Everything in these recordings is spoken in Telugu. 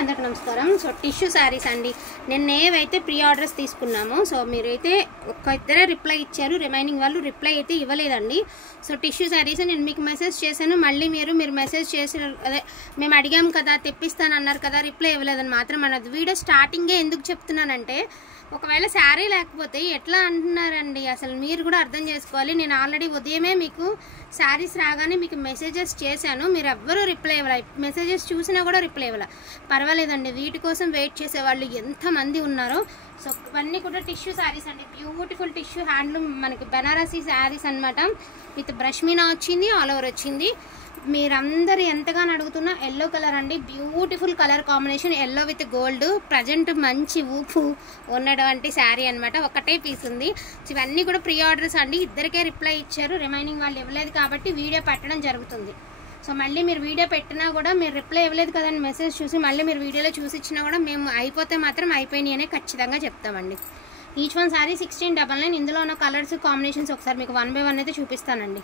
అందరికీ నమస్కారం. సో టిష్యూ శారీస్ అండి. నేను ఏవైతే ప్రీ ఆర్డర్స్ తీసుకున్నామో సో మీరైతే ఇద్దరే రిప్లై ఇచ్చారు, రిమైనింగ్ వాళ్ళు రిప్లై అయితే ఇవ్వలేదండి. సో టిష్యూ శారీస్ నేను మీకు మెసేజ్ చేశాను, మళ్ళీ మీరు మెసేజ్ చేసిన అదే మేము అడిగాం కదా తెప్పిస్తాను అన్నారు కదా, రిప్లై ఇవ్వలేదని మాత్రం అన్నది. వీడియో స్టార్టింగే ఎందుకు చెప్తున్నానంటే ఒకవేళ శారీ లేకపోతే ఎట్లా అంటున్నారండి, అసలు మీరు కూడా అర్థం చేసుకోవాలి. నేను ఆల్రెడీ ఉదయమే మీకు శారీస్ రాగానే మీకు మెసేజెస్ చేశాను, మీరు ఎవ్వరూ రిప్లై ఇవ్వాలి. మెసేజెస్ చూసినా కూడా రిప్లై ఇవ్వాలి. పర్వాలేదండి, వీటి కోసం వెయిట్ చేసేవాళ్ళు ఎంతమంది ఉన్నారో. సో ఇవన్నీ కూడా టిష్యూ శారీస్ అండి, బ్యూటిఫుల్ టిష్యూ హ్యాండ్లూమ్ మనకి బెనారసీ శారీస్ అనమాట. విత్ బ్రష్ మీనా వచ్చింది, ఆల్ ఓవర్ వచ్చింది. మీరందరూ ఎంతగానో అడుగుతున్న ఎల్లో కలర్ అండి, beautiful colour combination, yellow with gold. Present మంచి ఊపు ఉన్నటువంటి శారీ అనమాట, ఒకటే పీస్ ఉంది. ఇవన్నీ కూడా ప్రీ ఆర్డర్స్ అండి, ఇద్దరికే రిప్లై ఇచ్చారు, రిమైనింగ్ వాళ్ళు ఇవ్వలేదు కాబట్టి వీడియో పెట్టడం జరుగుతుంది. సో మళ్ళీ మీరు వీడియో పెట్టినా కూడా మీరు రిప్లై ఇవ్వలేదు కదండి, మెసేజ్ చూసి మళ్ళీ మీరు వీడియోలో చూసి ఇచ్చినా కూడా మేము అయిపోతే మాత్రం అయిపోయినాయి అనే ఖచ్చితంగా చెప్తామండి. Each one sari 1699. ఇందులో ఉన్న కలర్స్ కాంబినేషన్స్ ఒకసారి మీకు 1 by 1 అయితే చూపిస్తానండి.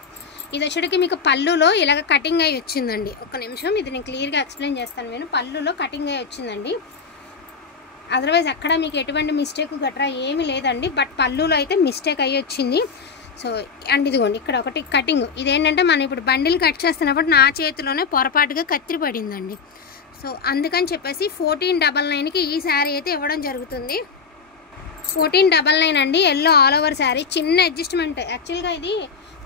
ఇది వచ్చేటికి మీకు పళ్ళులో ఇలాగ కటింగ్ అయ్యి వచ్చిందండి. ఒక్క నిమిషం, ఇది నేను క్లియర్గా ఎక్స్ప్లెయిన్ చేస్తాను. నేను పళ్ళులో కటింగ్ అయ్యి వచ్చిందండి, అదర్వైజ్ అక్కడ మీకు ఎటువంటి మిస్టేక్ గట్రా ఏమీ లేదండి. బట్ పళ్ళులో అయితే మిస్టేక్ అయ్యి వచ్చింది. సో అండ్ ఇదిగోండి ఇక్కడ ఒకటి కటింగ్, ఇదేంటంటే మనం ఇప్పుడు బండిల్ కట్ చేస్తున్నప్పుడు నా చేతిలోనే పొరపాటుగా కత్తిరి పడిందండి. సో అందుకని చెప్పేసి 1499కి ఈ శారీ అయితే ఇవ్వడం జరుగుతుంది. 1499 అండి, ఎల్లో ఆల్ ఓవర్ శారీ. చిన్న అడ్జస్ట్మెంట్, యాక్చువల్గా ఇది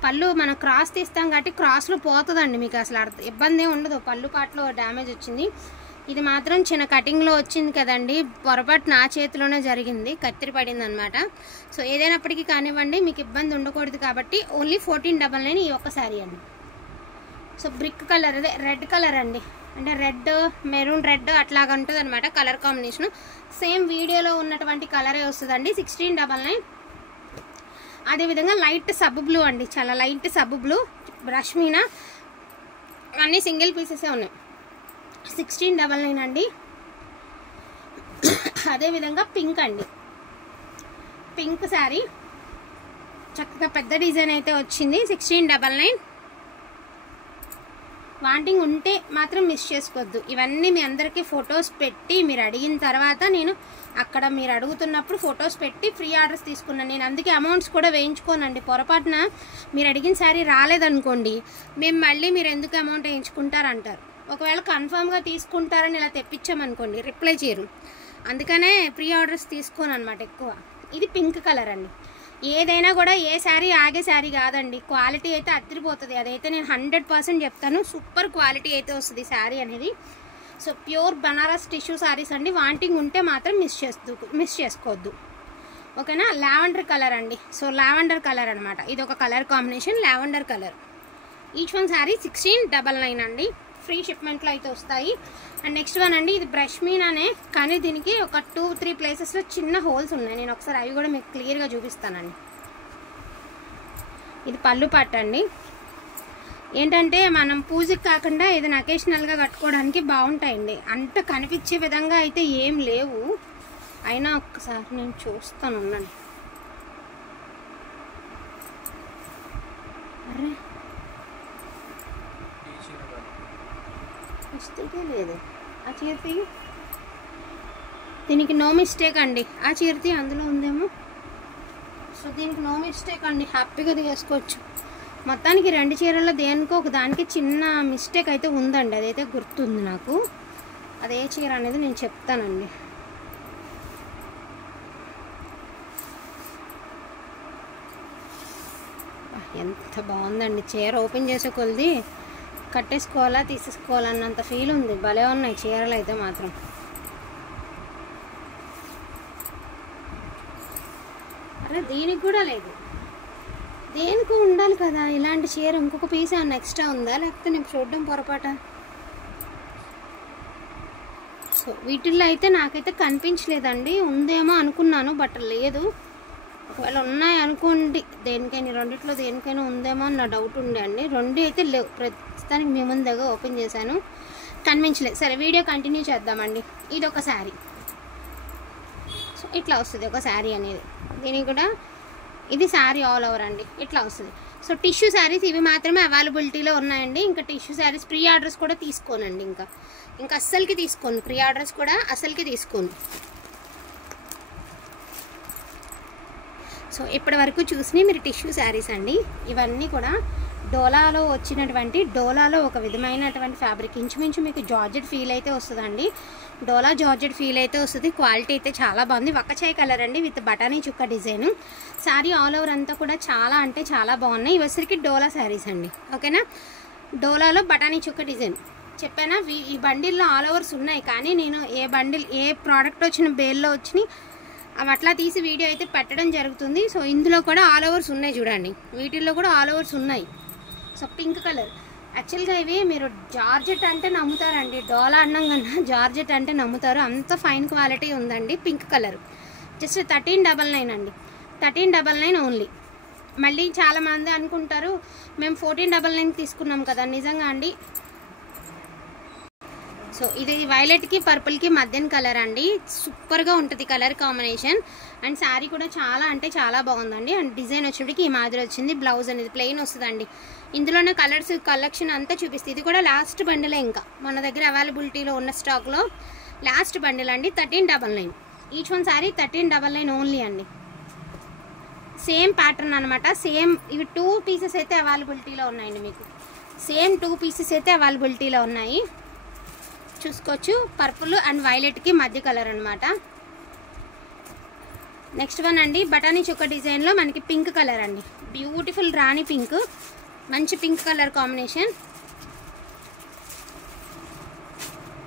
పళ్ళు మనం క్రాస్ తీస్తాం కాబట్టి క్రాస్లో పోతుందండి, మీకు అసలు ఇబ్బంది ఉండదు. పళ్ళు పాటలో డ్యామేజ్ వచ్చింది, ఇది మాత్రం చిన్న కటింగ్లో వచ్చింది కదండి, పొరపాటు నా చేతిలోనే జరిగింది, కత్తిరి పడింది అనమాట. సో ఏదైనప్పటికీ కానివ్వండి, మీకు ఇబ్బంది ఉండకూడదు కాబట్టి ఓన్లీ 1499 ఈ ఒక్క శారీ అండి. సో బ్రిక్ కలర్, అదే రెడ్ కలర్ అండి, అంటే రెడ్ మెరూన్ రెడ్ అట్లాగా ఉంటుంది అనమాట కలర్ కాంబినేషన్. సేమ్ వీడియోలో ఉన్నటువంటి కలరే వస్తుందండి, 1699. అదేవిధంగా లైట్ సబ్ బ్లూ అండి, చాలా light sub blue, brush Meena, అన్నీ సింగిల్ పీసెసే ఉన్నాయి, 1699 అండి. అదేవిధంగా పింక్ అండి, పింక్ శారీ చక్కగా పెద్ద డిజైన్ అయితే వచ్చింది, 1699. వాంటింగ్ ఉంటే మాత్రం మిస్ చేసుకోవద్దు. ఇవన్నీ మీ అందరికీ ఫొటోస్ పెట్టి మీరు అడిగిన తర్వాత నేను అక్కడ మీరు అడుగుతున్నప్పుడు ఫొటోస్ పెట్టి ఫ్రీ ఆర్డర్స్ తీసుకున్నాను. నేను అందుకే అమౌంట్స్ కూడా వేయించుకోనండి. పొరపాటున మీరు అడిగిన శారీ రాలేదనుకోండి, మేము మళ్ళీ మీరు ఎందుకు అమౌంట్ వేయించుకుంటారంటారు. ఒకవేళ కన్ఫామ్గా తీసుకుంటారని ఇలా తెప్పించామనుకోండి రిప్లై చేయరు, అందుకనే ప్రీ ఆర్డర్స్ తీసుకోను అనమాట ఎక్కువ. ఇది పింక్ కలర్ అండి. ఏదైనా కూడా ఏ శారీ ఆగే శారీ కాదండి, క్వాలిటీ అయితే అదిరిపోతుంది, అదైతే నేను 100% చెప్తాను. సూపర్ క్వాలిటీ అయితే వస్తుంది శారీ అనేది. So pure Banaras tissue saris అండి, వాంటింగ్ ఉంటే మాత్రం మిస్ చేసుకోవద్దు, ఓకేనా. లావెండర్ కలర్ అండి, సో లావెండర్ కలర్ అనమాట, ఇది ఒక colour combination, lavender colour. Each one sari 1699 అండి, ఫ్రీ షిప్మెంట్లో అయితే వస్తాయి. అండ్ నెక్స్ట్ వన్ అండి, ఇది బ్రష్ మీనానే కానీ దీనికి ఒక 2-3 ప్లేసెస్లో చిన్న హోల్స్ ఉన్నాయి, నేను ఒకసారి అవి కూడా మీకు క్లియర్గా చూపిస్తానండి. ఇది పళ్ళు పట్టు అండి, ఏంటంటే మనం పూజకి కాకుండా ఏదైనా అకేషనల్గా కట్టుకోవడానికి బాగుంటాయండి. అంత కనిపించే విధంగా అయితే ఏం లేవు, అయినా ఒక్కసారి నేను చూస్తాను ఉన్నాను. అరే మిస్టేకే లేదు, ఆ చీరతి దీనికి నో మిస్టేక్ అండి, ఆ చీరతి అందులో ఉందేమో. సో దీనికి నో మిస్టేక్ అండి, హ్యాపీగా తీసుకోవచ్చు. మొత్తానికి 2 చీరల్లో దేనికో ఒక దానికి చిన్న మిస్టేక్ అయితే ఉందండి, అదైతే గుర్తుంది నాకు. అదే చీర అనేది నేను చెప్తానండి. ఎంత బాగుందండి చీర, ఓపెన్ చేసే కొలిది కట్టేసుకోవాలా తీసేసుకోవాలన్నంత ఫీల్ ఉంది. భలే ఉన్నాయి చీరలు అయితే మాత్రం. అరే దీనికి కూడా లేదు, దేనికి ఉండాలి కదా ఇలాంటి చీర. ఇంకొక పీస్ ఏమన్నా ఎక్స్ట్రా ఉందా, లేకపోతే నేను చూడడం పొరపాట. సో వీటిల్లో అయితే నాకైతే కనిపించలేదండి, ఉందేమో అనుకున్నాను బట్ లేదు. ఒకవేళ ఉన్నాయి అనుకోండి, దేనికైనా రెండిట్లో దేనికైనా ఉందేమో అని నా డౌట్ ఉండే అండి. 2 అయితే లేవు, ప్రస్తుతానికి మీ ముందు దగ్గర ఓపెన్ చేశాను, కనిపించలేదు. సరే వీడియో కంటిన్యూ చేద్దామండి. ఇది ఒక శారీ, సో ఇట్లా వస్తుంది ఒక శారీ అనేది. దీనికి కూడా ఇది శారీ ఆల్ ఓవర్ అండి, ఇట్లా వస్తుంది. సో టిష్యూ శారీస్ ఇవి మాత్రమే అవైలబిలిటీలో ఉన్నాయండి. ఇంకా టిష్యూ శారీస్ ప్రీ ఆర్డర్స్ కూడా తీసుకోనండి. ఇంకా అస్సలకి తీసుకోను, ప్రీ ఆర్డర్స్ కూడా అస్సలకి తీసుకోను. సో ఇప్పటి వరకు చూసినవి మీరు టిష్యూ శారీస్ అండి. ఇవన్నీ కూడా డోలాలో వచ్చినటువంటి, డోలాలో ఒక విధమైనటువంటి ఫ్యాబ్రిక్, ఇంచుమించు మీకు జార్జెట్ ఫీల్ అయితే వస్తుందండి. డోలా జార్జెట్ ఫీల్ అయితే వస్తుంది. క్వాలిటీ అయితే చాలా బాగుంది. వక్కచాయ్ కలర్ అండి విత్ బటానీ చుక్క డిజైన్. శారీ ఆల్ ఓవర్ అంతా కూడా చాలా అంటే చాలా బాగున్నాయి. ఇవసరికి డోలా శారీస్ అండి. ఓకేనా, డోలాలో బటానీ చుక్క డిజైన్ చెప్పానా. ఈ బండిల్లో ఆల్ ఓవర్స్ ఉన్నాయి, కానీ నేను ఏ ప్రోడక్ట్ వచ్చిన బేల్లో వచ్చినాయి అవి అట్లా తీసి వీడియో అయితే పెట్టడం జరుగుతుంది. సో ఇందులో కూడా ఆల్ ఓవర్స్ ఉన్నాయి చూడండి, వీటిల్లో కూడా ఆల్ ఓవర్స్ ఉన్నాయి. సో పింక్ కలర్, యాక్చువల్గా ఇవి మీరు జార్జెట్ అంటే నమ్ముతారండి, డోలా అన్నం కన్నా జార్జెట్ అంటే నమ్ముతారు, అంత ఫైన్ క్వాలిటీ ఉందండి. పింక్ కలర్ జస్ట్ 1399 అండి, 1399 ఓన్లీ. మళ్ళీ చాలామంది అనుకుంటారు మేము 1499 తీసుకున్నాం కదా, నిజంగా అండి. సో ఇది వైలెట్కి పర్పుల్కి మధ్యన కలర్ అండి, సూపర్గా ఉంటుంది కలర్ కాంబినేషన్. అండ్ శారీ కూడా చాలా అంటే చాలా బాగుందండి. అండ్ డిజైన్ వచ్చేటికి ఈ మాదిరి వచ్చింది. బ్లౌజ్ అనేది ప్లెయిన్ వస్తుందండి. ఇందులోనే కలర్స్ కలెక్షన్ అంతా చూపిస్తుంది. ఇది కూడా లాస్ట్ బండిలే, ఇంకా మన దగ్గర అవైలబిలిటీలో ఉన్న స్టాక్లో లాస్ట్ బండిల్ అండి. 1399 ఈచ్ వన్ శారీ 1399 ఓన్లీ అండి. సేమ్ ప్యాటర్న్ అనమాట, సేమ్. ఇవి 2 పీసెస్ అయితే అవైలబిలిటీలో ఉన్నాయండి మీకు. సేమ్ 2 పీసెస్ అయితే అవైలబిలిటీలో ఉన్నాయి, చూసుకోవచ్చు. పర్పుల్ అండ్ వైలెట్కి మధ్య కలర్ అనమాట. నెక్స్ట్ వన్ అండి బటానీ చుక్క డిజైన్లో మనకి పింక్ కలర్ అండి, బ్యూటిఫుల్ రాణి పింక్, మంచి pink colour combination.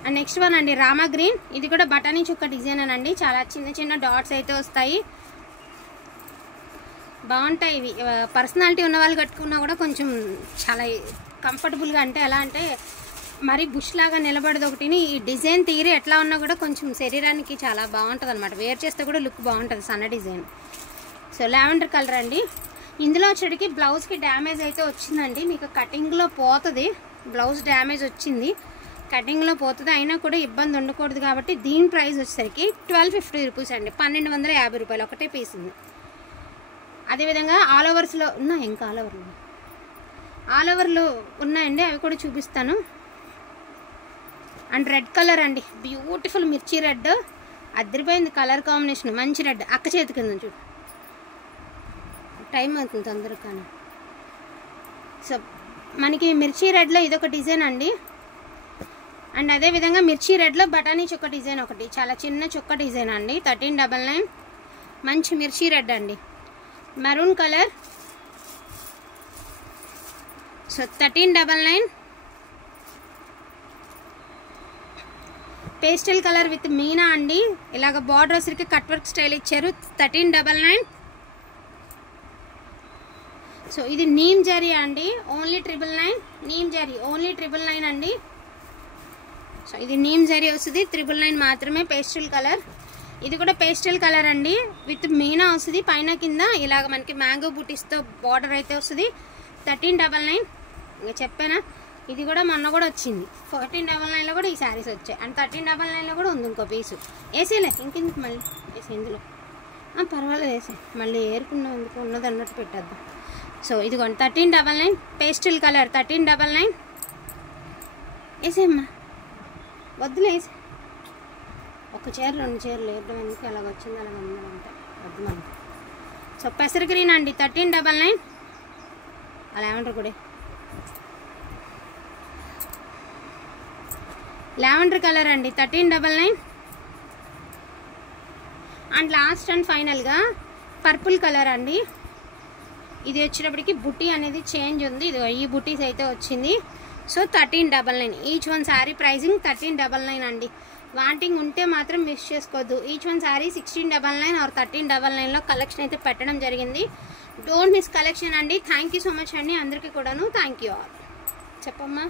And next one అండి రామా గ్రీన్, ఇది కూడా బటానీ చుక్క డిజైన్ అనండి. చాలా చిన్న చిన్న డాట్స్ అయితే వస్తాయి, బాగుంటాయి. ఇవి పర్సనాలిటీ ఉన్న వాళ్ళు కట్టుకున్నా కూడా కొంచెం చాలా కంఫర్టబుల్గా, అంటే ఎలా అంటే మరి బుష్ లాగా నిలబడదు ఒకటిని. ఈ డిజైన్ తీరి ఎట్లా ఉన్నా కూడా కొంచెం శరీరానికి చాలా బాగుంటుంది అనమాట, వేర్ చేస్తే కూడా లుక్ బాగుంటుంది, సన్న డిజైన్. సో లావెండర్ కలర్ అండి. ఇందులో వచ్చేటికి బ్లౌజ్కి డ్యామేజ్ అయితే వచ్చిందండి, మీకు కటింగ్లో పోతుంది, బ్లౌజ్ డ్యామేజ్ వచ్చింది, కటింగ్లో పోతుంది. అయినా కూడా ఇబ్బంది ఉండకూడదు కాబట్టి దీని ప్రైస్ వచ్చేసరికి 1250 రూపీస్ అండి, 1250 రూపాయలు ఒకటే పీస్ ఉంది. అదేవిధంగా ఆల్ ఓవర్స్లో ఉన్నాయి, ఇంకా ఆల్ ఓవర్లో ఉన్నాయండి, అవి కూడా చూపిస్తాను. అండ్ రెడ్ కలర్ అండి, బ్యూటిఫుల్ మిర్చి రెడ్, అదిరిపోయింది కలర్ కాంబినేషన్, మంచి రెడ్. అక్క చేతి కింద చూడు, టైం అవుతుంది తొందరగా. సో మనకి మిర్చి రెడ్లో ఇదొక డిజైన్ అండి. అండ్ అదేవిధంగా మిర్చి రెడ్లో బటానీ చుక్క డిజైన్ ఒకటి, చాలా చిన్న చుక్క డిజైన్ అండి. 1399 మంచి మిర్చి రెడ్ అండి. Maroon colour, so 1399. Pastel colour with Meena అండి, ఇలాగ బార్డర్ వచ్చరికి కట్ వర్క్ స్టైల్ ఇచ్చారు. 1399. సో ఇది నీమ్ జరీ అండి, ఓన్లీ 999. నీమ్ జరీ ఓన్లీ 999 అండి. సో ఇది నీమ్ జరీ వస్తుంది, 999 మాత్రమే. పేస్టల్ కలర్, ఇది కూడా పేస్టల్ కలర్ అండి విత్ మీనా వస్తుంది. పైన కింద ఇలాగ మనకి మ్యాంగో బూటీస్తో బార్డర్ అయితే వస్తుంది. 1399. ఇంకా చెప్పానా, ఇది కూడా మొన్న కూడా వచ్చింది. 1499లో కూడా ఈ శారీస్ వచ్చాయి. అండ్ 1399లో కూడా ఉంది ఇంకో పీసు. వేసేలే, ఇంకెందుకు మళ్ళీ వేసే, ఇందులో పర్వాలేదు వేసే, మళ్ళీ ఏరుకున్నాం ఎందుకు, ఉన్నది అన్నట్టు పెట్టేద్దాం. సో ఇదిగోండి 1399 పేస్టల్ కలర్, 1399 వేసేమ్మా, వద్దులే వేసే. ఒక చీర 2 చీరలు వేయడం ఎందుకు, అలాగ వచ్చింది అలాగ ఉందంటే వద్దు మనకి. సో పెసర గ్రీన్ అండి 1399. అలా ఏమంటారు కూడా లావెండర్ కలర్ అండి 1399. అండ్ లాస్ట్ అండ్ ఫైనల్గా పర్పుల్ కలర్ అండి. ఇది వచ్చేటప్పటికి బుట్టి అనేది చేంజ్ ఉంది, ఇది ఈ బుట్టీస్ అయితే వచ్చింది. So 1399 each one sari pricing 1399 అండి. వాంటింగ్ ఉంటే మాత్రం మిస్ చేసుకోవద్దు. ఈచ్ వన్ శారీ 1699 ఆర్ 1399లో కలెక్షన్ అయితే పెట్టడం జరిగింది. డోంట్ మిస్ కలెక్షన్ అండి. థ్యాంక్ యూ సో మచ్ అండి అందరికీ కూడాను. Thank you all. చెప్పమ్మా.